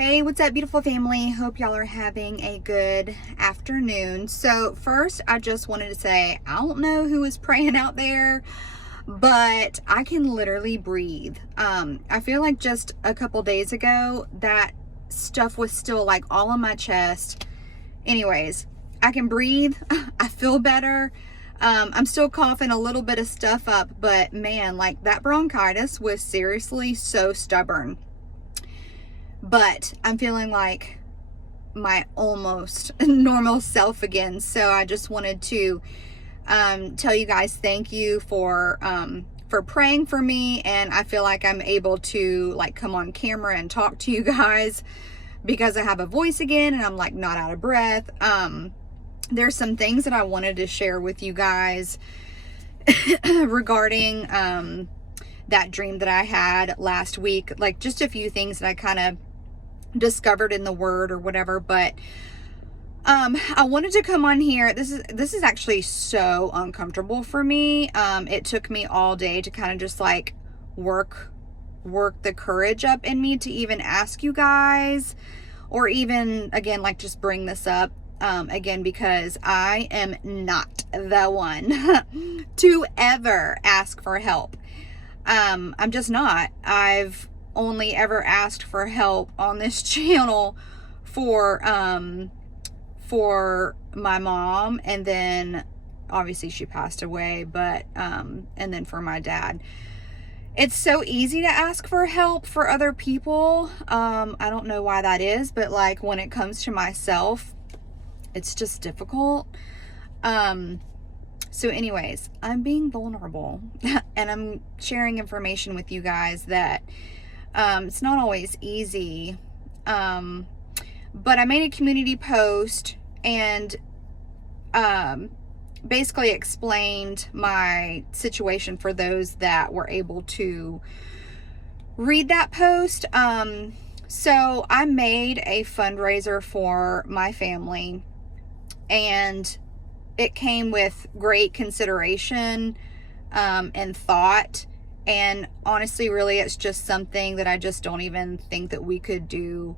Hey, what's up, beautiful family? Hope y'all are having a good afternoon. So first, I just wanted to say, I don't know who is praying out there, but I can literally breathe. I feel like just a couple days ago, that stuff was still like all on my chest. Anyways, I can breathe. I feel better. I'm still coughing a little bit of stuff up, but man, like that bronchitis was seriously so stubborn. But I'm feeling like my almost normal self again. So I just wanted to tell you guys thank you for praying for me. And I feel like I'm able to like come on camera and talk to you guys because I have a voice again and I'm like not out of breath. There's some things that I wanted to share with you guys regarding that dream that I had last week. Like just a few things that I kind of discovered in the word or whatever, but I wanted to come on here. This is actually so uncomfortable for me. It took me all day to kind of just like work the courage up in me to even ask you guys, or even again like just bring this up again, because I am not the one to ever ask for help. I'm just not. I've only ever asked for help on this channel for my mom, and then obviously she passed away, but and then for my dad. It's so easy to ask for help for other people. I don't know why that is, but like when it comes to myself, it's just difficult. So anyways, I'm being vulnerable and I'm sharing information with you guys that it's not always easy. But I made a community post and basically explained my situation for those that were able to read that post. So I made a fundraiser for my family, and it came with great consideration and thought. And honestly, really, it's just something that I just don't even think that we could do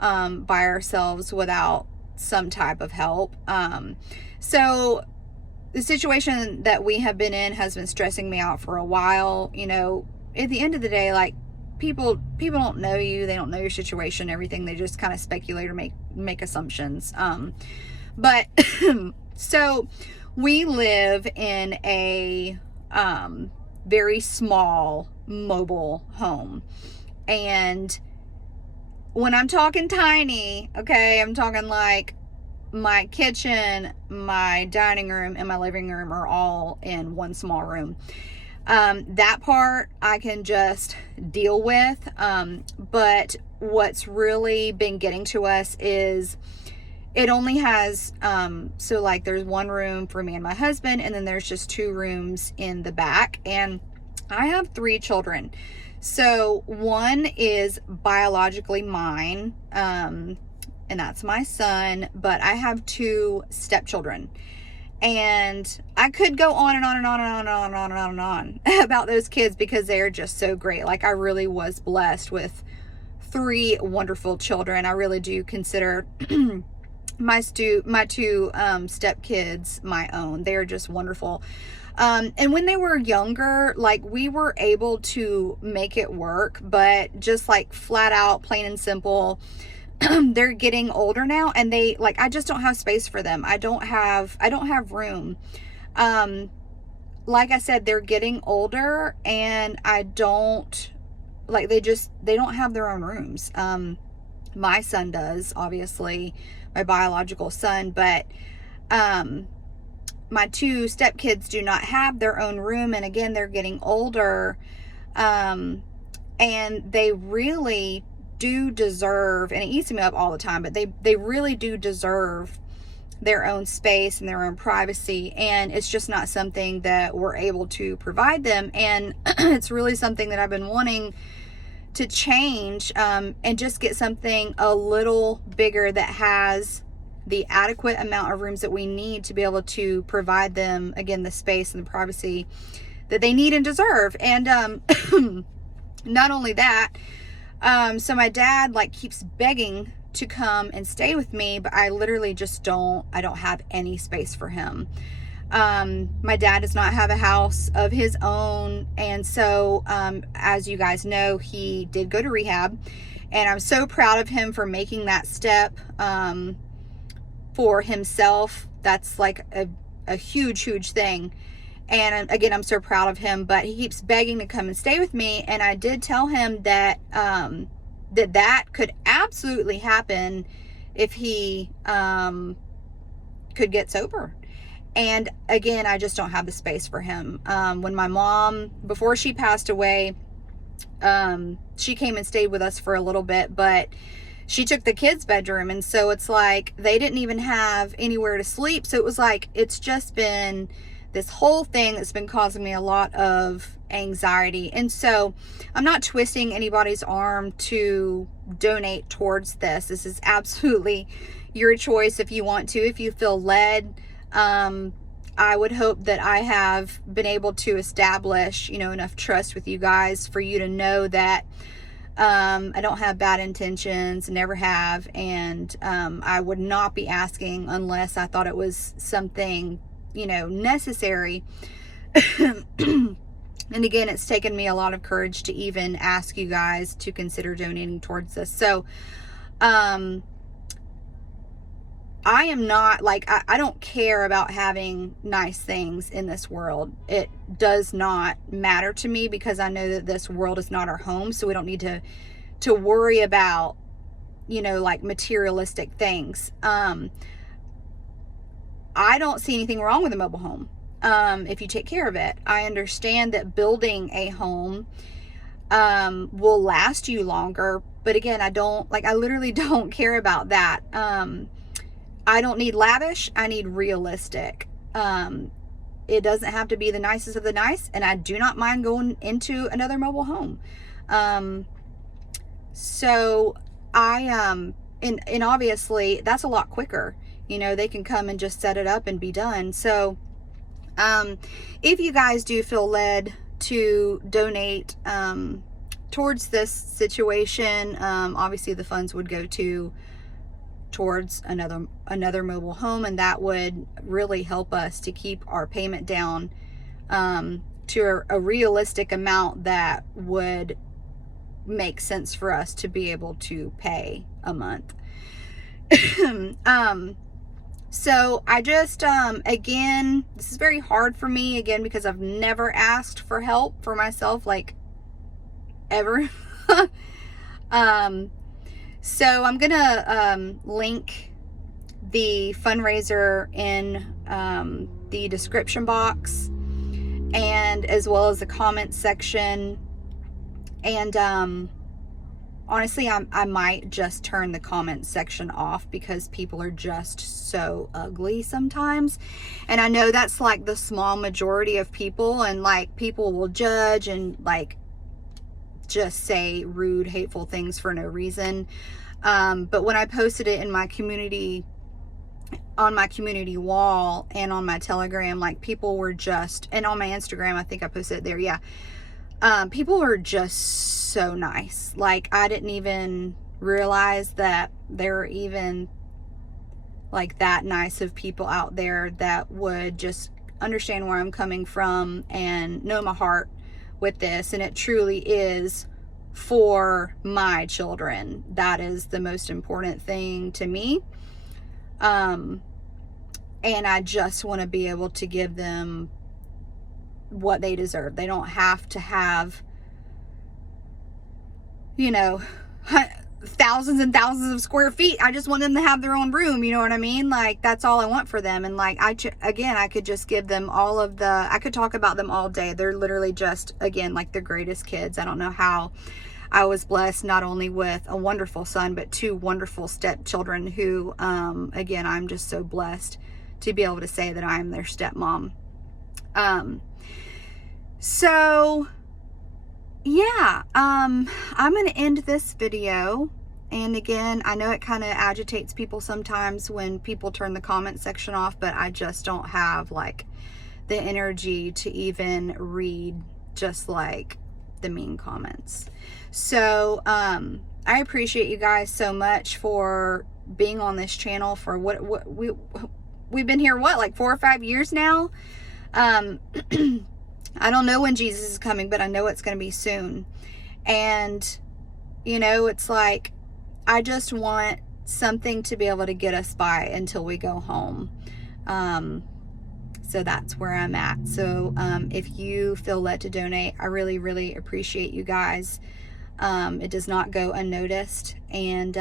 by ourselves without some type of help. So the situation that we have been in has been stressing me out for a while. You know, at the end of the day, like people don't know you, they don't know your situation, everything. They just kind of speculate or make assumptions. But so we live in a very small mobile home, and when I'm talking tiny, okay, I'm talking like my kitchen, my dining room, and my living room are all in one small room. That part I can just deal with, but what's really been getting to us is it only has, so like there's one room for me and my husband, and then there's just 2 rooms in the back. And I have 3 children. So one is biologically mine, and that's my son, but I have 2 stepchildren. And I could go on and on and on and on and on and on and on and on about those kids because they're just so great. Like I really was blessed with 3 wonderful children. I really do consider my 2 stepkids my own. They're just wonderful. And when they were younger, like we were able to make it work, but just like flat out, plain and simple, they're getting older now, and they like, I just don't have space for them. I don't have room. Like I said, they're getting older, and I don't like, they don't have their own rooms. My son does, obviously, my biological son, but my 2 stepkids do not have their own room. And again, they're getting older, and they really do deserve, and it eats me up all the time, but they really do deserve their own space and their own privacy. And it's just not something that we're able to provide them. And it's really something that I've been wanting to change, and just get something a little bigger that has the adequate amount of rooms that we need to be able to provide them, again, the space and the privacy that they need and deserve. And not only that, So my dad like keeps begging to come and stay with me, but I literally just I don't have any space for him. My dad does not have a house of his own. And so, as you guys know, he did go to rehab, and I'm so proud of him for making that step, for himself. That's like a huge thing. And again, I'm so proud of him, but he keeps begging to come and stay with me. And I did tell him that, that could absolutely happen if he, could get sober. And again, I just don't have the space for him. When my mom, before she passed away, she came and stayed with us for a little bit, but she took the kids' bedroom. And so it's like, they didn't even have anywhere to sleep. So it was like, it's just been this whole thing that's been causing me a lot of anxiety. And so I'm not twisting anybody's arm to donate towards this. This is absolutely your choice if you want to, if you feel led. I would hope that I have been able to establish, enough trust with you guys for you to know that I don't have bad intentions, never have, and I would not be asking unless I thought it was something, necessary. And again, it's taken me a lot of courage to even ask you guys to consider donating towards this. So, I am not like, I don't care about having nice things in this world. It does not matter to me, because I know that this world is not our home. So we don't need to worry about, like materialistic things. I don't see anything wrong with a mobile home. If you take care of it. I understand that building a home, will last you longer. But again, I literally don't care about that. I don't need lavish. I need realistic. It doesn't have to be the nicest of the nice. And I do not mind going into another mobile home. So and obviously that's a lot quicker. They can come and just set it up and be done. So, if you guys do feel led to donate, towards this situation, obviously the funds would go towards another mobile home, and that would really help us to keep our payment down, to a realistic amount that would make sense for us to be able to pay a month. So I just, again, this is very hard for me, again, because I've never asked for help for myself, like, ever. So I'm gonna, link the fundraiser in, the description box, and as well as the comment section. And, honestly, I might just turn the comment section off, because people are just so ugly sometimes. And I know that's like the small majority of people, and like people will judge and like just say rude, hateful things for no reason. But when I posted it in my community, on my community wall and on my Telegram, like people were just, and on my Instagram, I think I posted it there. Yeah. People are just so nice. Like, I didn't even realize that there are even like that nice of people out there that would just understand where I'm coming from and know my heart with this. And it truly is for my children. That is the most important thing to me. And I just want to be able to give them what they deserve. They don't have to have, thousands and thousands of square feet. I just want them to have their own room. You know what I mean? Like, that's all I want for them. And like, I could just give them all of I could talk about them all day. They're literally just, again, like the greatest kids. I don't know how I was blessed not only with a wonderful son, but 2 wonderful stepchildren who, again, I'm just so blessed to be able to say that I am their stepmom. So yeah, I'm going to end this video. And again, I know it kind of agitates people sometimes when people turn the comment section off, but I just don't have like the energy to even read just like the mean comments. So I appreciate you guys so much for being on this channel for what we've been here, what, like 4 or 5 years now. I don't know when Jesus is coming, but I know it's going to be soon. And you know, it's like, I just want something to be able to get us by until we go home. So that's where I'm at. So if you feel led to donate, I really, really appreciate you guys. It does not go unnoticed. And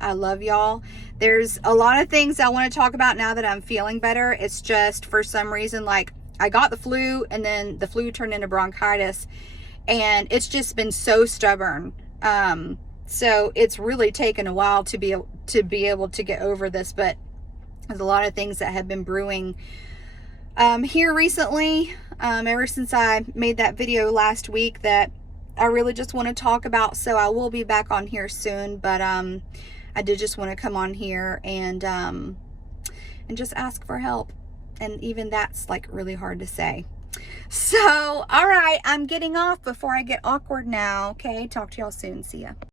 I love y'all. There's a lot of things I want to talk about now that I'm feeling better. It's just for some reason, like, I got the flu and then the flu turned into bronchitis, and it's just been so stubborn. So it's really taken a while to be able to get over this, but there's a lot of things that have been brewing here recently, ever since I made that video last week that I really just want to talk about. So I will be back on here soon, but I did just want to come on here and just ask for help. And even that's like really hard to say. So, all right, I'm getting off before I get awkward now. Okay, talk to y'all soon. See ya.